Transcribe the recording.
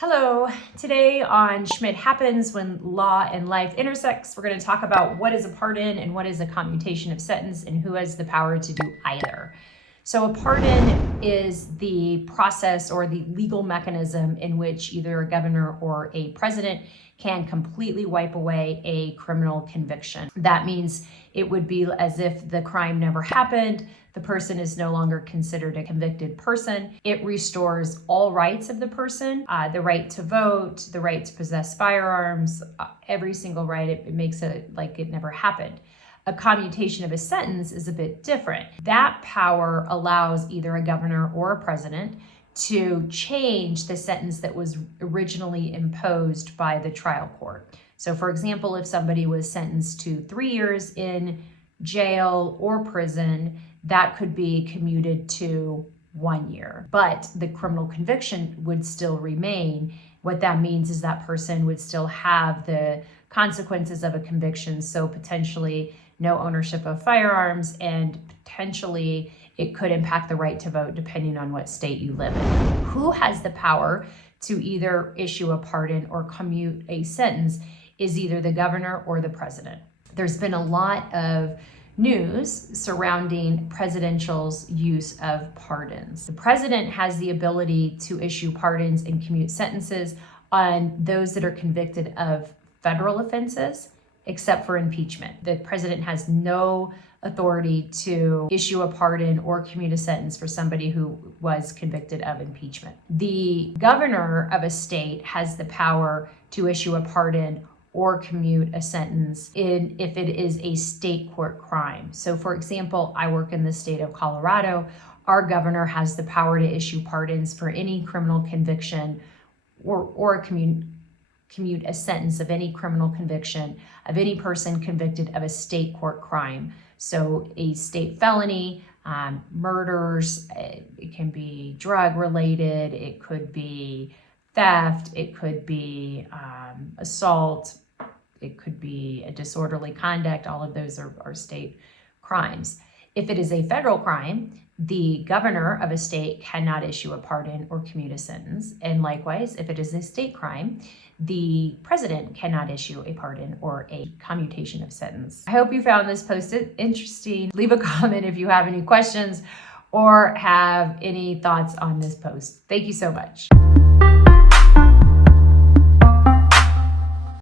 Hello, today on Schmidt Happens When Law and Life Intersects, we're going to talk about what is a pardon and what is a commutation of sentence and who has the power to do either. So a pardon is the process or the legal mechanism in which either a governor or a president can completely wipe away a criminal conviction. That means it would be as if the crime never happened. The person is no longer considered a convicted person. It restores all rights of the person, the right to vote, the right to possess firearms, every single right. It makes it like it never happened. A commutation of a sentence is a bit different. That power allows either a governor or a president to change the sentence that was originally imposed by the trial court. So for example, if somebody was sentenced to 3 years in jail or prison, that could be commuted to 1 year, but the criminal conviction would still remain. What that means is that person would still have the consequences of a conviction. So potentially no ownership of firearms, and potentially it could impact the right to vote depending on what state you live in. Who has the power to either issue a pardon or commute a sentence is either the governor or the president. There's been a lot of news surrounding presidential's use of pardons. The president has the ability to issue pardons and commute sentences on those that are convicted of federal offenses, except for impeachment. The president has no authority to issue a pardon or commute a sentence for somebody who was convicted of impeachment. The governor of a state has the power to issue a pardon or commute a sentence if it is a state court crime. So for example, I work in the state of Colorado. Our governor has the power to issue pardons for any criminal conviction or commute a sentence of any criminal conviction of any person convicted of a state court crime. So a state felony, murders, it can be drug related, it could be theft, it could be assault, it could be a disorderly conduct. All of those are state crimes. If it is a federal crime, the governor of a state cannot issue a pardon or commute a sentence. And likewise, if it is a state crime, the president cannot issue a pardon or a commutation of sentence. I hope you found this post interesting. Leave a comment if you have any questions or have any thoughts on this post. Thank you so much.